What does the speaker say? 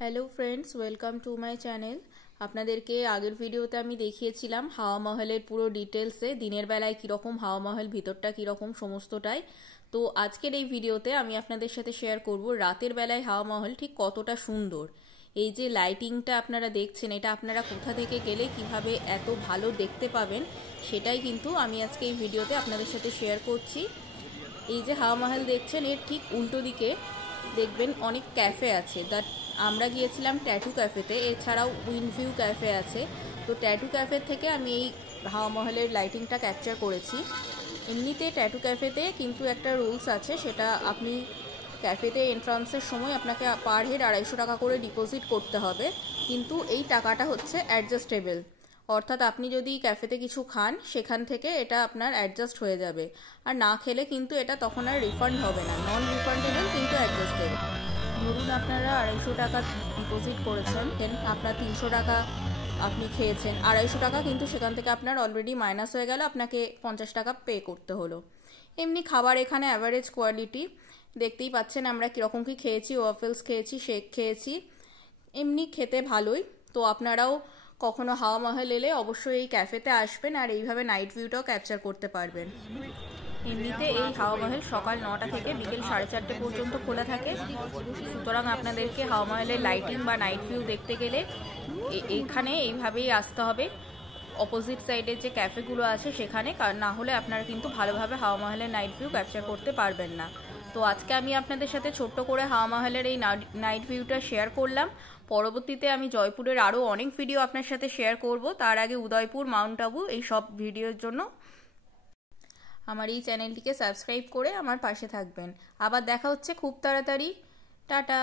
Hello friends, welcome to my channel. আপনাদেরকে আগের ভিডিওতে আমি দেখিয়েছিলাম হাওয়া মহলের পুরো ডিটেলসে, দিনের বেলায় কীরকম হাওয়া মহল, ভিতরটা কীরকম, সমস্তটাই। তো আজকের এই ভিডিওতে আমি আপনাদের সাথে শেয়ার করব রাতের বেলায় হাওয়া মহল ঠিক কতটা সুন্দর। এই যে লাইটিংটা আপনারা দেখছেন, এটা আপনারা কোথা থেকে গেলে কিভাবে এত ভালো দেখতে পাবেন, সেটাই কিন্তু আমি আজকে এই ভিডিওতে আপনাদের সাথে শেয়ার করছি। এই যে হাওয়া মহল দেখছেন, এর ঠিক উল্টো দিকে দেখবেন অনেক ক্যাফে আছে। আমরা গিয়েছিলাম ট্যাটু ক্যাফেতে, এছাড়াও উইন্ডভিউ ক্যাফে আছে। তো ট্যাটু ক্যাফে থেকে আমি এই হাওয়া মহলের লাইটিংটা ক্যাপচার করেছি। এমনিতে ট্যাটু ক্যাফেতে কিন্তু একটা রুলস আছে, সেটা আপনি ক্যাফেতে এন্ট্রান্সের সময় আপনাকে পার হেড 250 টাকা করে ডিপোজিট করতে হবে, কিন্তু এই টাকাটা হচ্ছে অ্যাডজাস্টেবল। অর্থাৎ আপনি যদি ক্যাফেতে কিছু খান, সেখান থেকে এটা আপনার অ্যাডজাস্ট হয়ে যাবে, আর না খেলে কিন্তু এটা তখন আর রিফান্ড হবে না। নন রিফান্ডেবল কিন্তু অ্যাডজাস্টেবল। ধরুন আপনারা 250 টাকা ডিপোজিট করেছেন, দেন আপনার 300 টাকা আপনি খেয়েছেন, 250 টাকা কিন্তু সেখান থেকে আপনার অলরেডি মাইনাস হয়ে গেল, আপনাকে 50 টাকা পে করতে হলো। এমনি খাবার এখানে অ্যাভারেজ কোয়ালিটি, দেখতেই পাচ্ছেন আমরা কীরকম কী খেয়েছি। ওয়াফেলস খেয়েছি, শেক খেয়েছি, এমনি খেতে ভালোই। তো আপনারাও কখনো হাওয়া মহল এলে অবশ্যই এই ক্যাফেতে আসবেন, আর এইভাবে নাইট ভিউটাও ক্যাপচার করতে পারবেন। এমনিতে এই হাওয়া মহল সকাল 9টা থেকে বিকেল 4:30 পর্যন্ত খোলা থাকে। সুতরাং আপনাদেরকে হাওয়া মহলের লাইটিং বা নাইট ভিউ দেখতে গেলে এখানে এইভাবেই আসতে হবে, অপোজিট সাইডে যে ক্যাফেগুলো আছে সেখানে, না হলে আপনারা কিন্তু ভালোভাবে হাওয়া মহলের নাইট ভিউ ক্যাপচার করতে পারবেন না। তো আজকে আমি আপনাদের সাথে ছোট্ট করে হাওয়া মহলের এই নাইট ভিউটা শেয়ার করলাম। পরবর্তীতে আমি জয়পুরের আরও অনেক ভিডিও আপনার সাথে শেয়ার করব। তার আগে উদয়পুর, মাউন্ট আবু, এই সব ভিডিওর জন্য আমার এই চ্যানেলটিকে সাবস্ক্রাইব করে আমার পাশে থাকবেন। আবার দেখা হচ্ছে খুব তাড়াতাড়ি। টাটা।